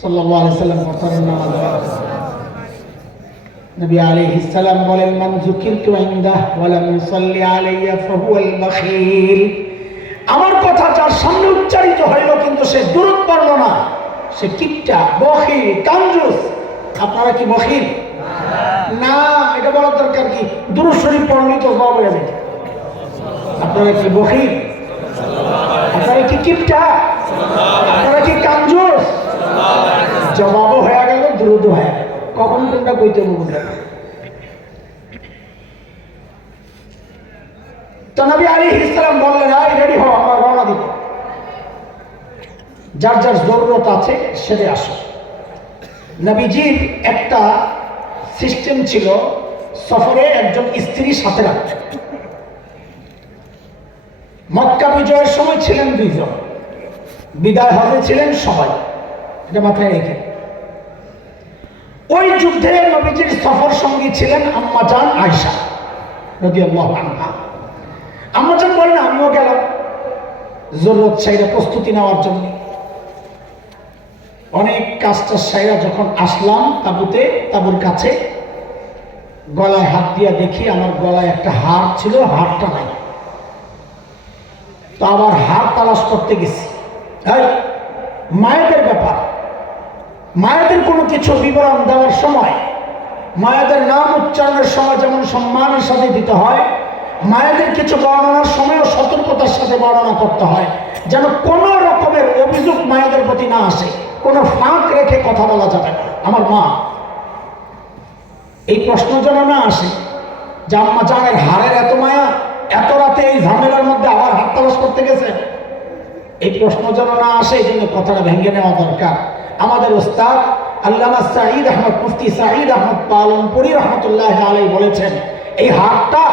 সাল্লাল্লাহু আলাইহি সাল্লাম ফজরের নামাজ নবী আলাইহিস সালাম বলেন, মান যুকিরতু ইনদাহ ওয়া লাম ইউসাল্লি আলাইয়া ফাহুয়াল বাখিল। আমার কথা যার সামনে উচ্চারিত হইল কিন্তু সে দূরত পড়ল না। সে কিপটা, বখিল কাঞ্জুস আপনারা কি বখিল? না, এটা বলার দরকার কি? দুরুদ শরীফ পড়লেই তো জবাব হয়ে যাবে আপনারা কি বখিল? আপনারা কি কিপটা? আপনারা কি জবাবও হয়ে গেল দ্রুত হয়ে গেল। কখন কোনটা কইতে বুঝলে আলী ইসলাম বললেন রেডি হও, আমরা রওনা দিব। যার যার জরুরত আছে, সেরে আসো। নবীজির একটা সিস্টেম ছিল, সফরে একজন স্ত্রী সাথে রাখতেন মক্কা বিজয়ের সময় ছিলেন দুইজন। বিদায় হজে ছিলেন সবাই। এটা মাথায় রেখে। ওই যুদ্ধে নবীজির সফর সঙ্গী ছিলেন আম্মা আম্মাজান আয়সা রাদিয়াল্লাহু আনহা। আম্মাজান বলেন, আমিও গেলাম। জরুরত সাইরা প্রস্তুতি নেওয়ার জন্য। অনেক কাজটা সাইরা যখন আসলাম তাবুতে, তাবুর কাছে, গলায় হাত দিয়া দেখি আমার গলায় একটা হার ছিল, হারটা নাই। তো আবার হার তালাশ করতে গেছি। মায়েদের ব্যাপার। মায়েদের কোনো কিছু বিবরণ দেওয়ার সময়, মায়াদের নাম উচ্চারণের সময় যেমন সম্মানের সাথে দিতে হয়, মায়েদের কিছু বর্ণনার সময়ও সতর্কতার সাথে বর্ণনা করতে হয়, যেন কোনো রকমের অভিযোগ মায়েদের প্রতি না আসে, কোনো ফাঁক রেখে কথা বলা যাবে না। আমার মা, এই প্রশ্ন যেন না আসে যে আম্মা জানের হারের এত মায়া, এত রাতে এই ঝামেলার মধ্যে আবার হাত তালাশ করতে গেছে, এই প্রশ্ন যেন না আসে, এই জন্য কথাটা ভেঙে নেওয়া দরকার। আমাদের ওস্তাদ আল্লামা সাঈদ আহমদ মুফতি সাঈদ আহমদ পালনপুরি রহমতুল্লাহ আলাই বলেছেন, এই হারটা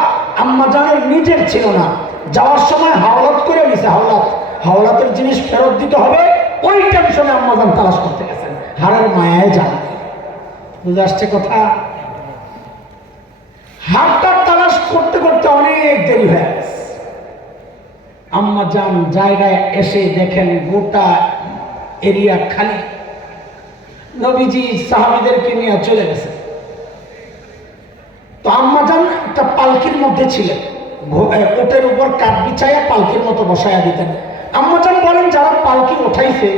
আম্মা জানের নিজের ছিল না। যাওয়ার সময় হাওলাত করে নিছে, হাওলাত। হাওলাতের জিনিস ফেরত দিতে হবে, ওই টেনশনে আম্মা জান তালাশ করতে গেছেন। হারের মায়ায় যান। বুঝে আসছে কথা? হারটা তালাশ করতে করতে অনেক দেরি হয়ে গেছে। আম্মা যান জায়গায় এসে দেখেন গোটা এরিয়া খালি। নবীজি সাহাবিদেরকে নিয়ে চলে গেছে। তো আম্মা যান একটা পালকির মধ্যে ছিলেন। ওটের উপর কাঠ বিছাইয়া পালকির মতো বসাইয়া দিতেন। আম্মা যান বলেন, যারা পালকি উঠাইছে,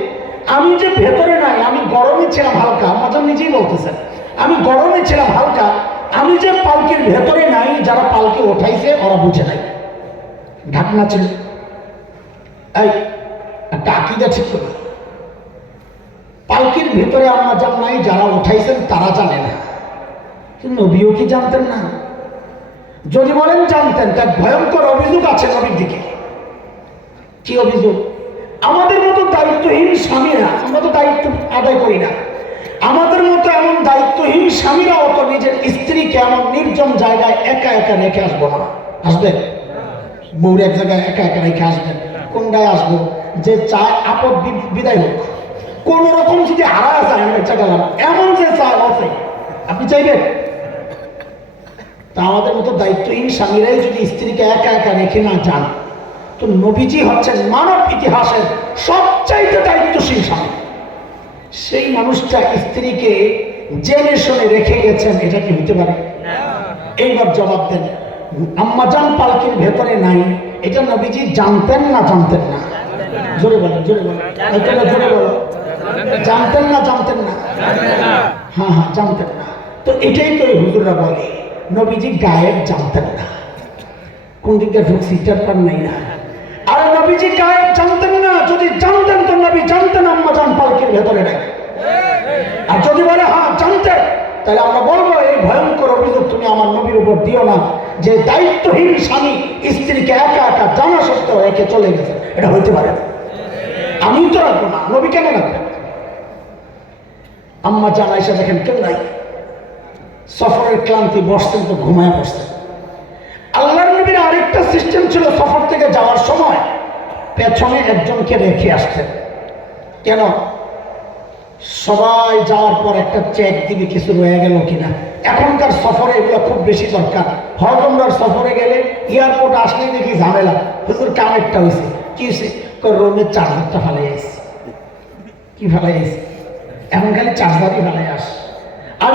আমি যে ভেতরে নাই, আমি গরমে ছিলাম হালকা। আম্মা যান নিজেই বলতেছেন, আমি গরমে ছিলাম হালকা, আমি যে পালকির ভেতরে নাই, যারা পালকি উঠাইছে, ওরা বুঝে নাই। ঢাকনা ছিল। এই, একটা আকিদা ঠিক করে পালকির ভিতরে আম্মা যান নাই, যারা উঠাইছেন, তারা জানে না। নবীও কি জানতেন না? যদি বলেন জানতেন, তার ভয়ঙ্কর অভিযোগ আছে নবীর দিকে। কি অভিযোগ? আমাদের মতো দায়িত্বহীন স্বামীরা, আমরা তো দায়িত্ব আদায় করি না। আমাদের মতো এমন দায়িত্বহীন স্বামীরাও তো নিজের স্ত্রীকে এমন নির্জন জায়গায় একা একা রেখে আসব না। আসবেন বউর এক জায়গায় একা একা রেখে আসবেন কোনটায় আসব? যে চায় আপদ বিদায় হোক। কোন রকম যদি হারা যায় আমি বেঁচে গেলাম। এমন যে চায় আছে আপনি চাইবেন? তা আমাদের মতো দায়িত্বহীন স্বামীরাই যদি স্ত্রীকে একা একা রেখে না যান তো নবীজি হচ্ছেন মানব ইতিহাসের সবচাইতে দায়িত্বশীল স্বামী। সেই মানুষটা স্ত্রীকে জেনে শুনে রেখে গেছেন এটা কি হতে পারে? এইবার জবাব দেন আম্মাজান পালকির ভেতরে নাই এটা নবীজি জানতেন না জানতেন না? জোরে বলেন জোরে বলেন। জোরে বলো জানতেন না জানতেন না। হ্যাঁ হ্যাঁ জানতেন না। তো এটাই তো হুজুররা বলে, নবীজি গায়েব জানতেন না। কোন দিকটা ঢুকছি পার নাই না। আর নবীজি গায়েব জানতেন না, যদি জানতেন তো নবী জানতেন, আম্মা জান পালকির ভেতরে নাই। আর যদি বলে হ্যাঁ জানতেন, তাহলে আমরা বলব, এই ভয়ঙ্কর অভিযোগ তুমি আমার নবীর উপর দিও না, যে দায়িত্বহীন স্বামী স্ত্রীকে একা একা জানা সত্ত্বেও রেখে চলে গেছে। এটা হইতে পারে না। আমি তো রাখব না। নবী কেন রাখবেন? আম্মা জানাইসা দেখেন কেউ নাই। সফরের ক্লান্তি বসতেন তো ঘুমায় বসতেন আল্লাহর নবীর আরেকটা সিস্টেম ছিল সফর থেকে যাওয়ার সময়। পেছনে একজনকে রেখে আসতেন। কেন? সবাই যাওয়ার পর একটা চেক দিকে কিছু রয়ে গেল কিনা। এখনকার সফরে এগুলো খুব বেশি দরকার। হজমরার সফরে গেলে এয়ারপোর্ট আসলেই দেখি ঝামেলা। হুজুর, কানেরটা হয়েছে কি হয়েছে রোমের চার্জারটা ফেলে কি ফেলে এখন খালি চাষবাদই ভালো আস আর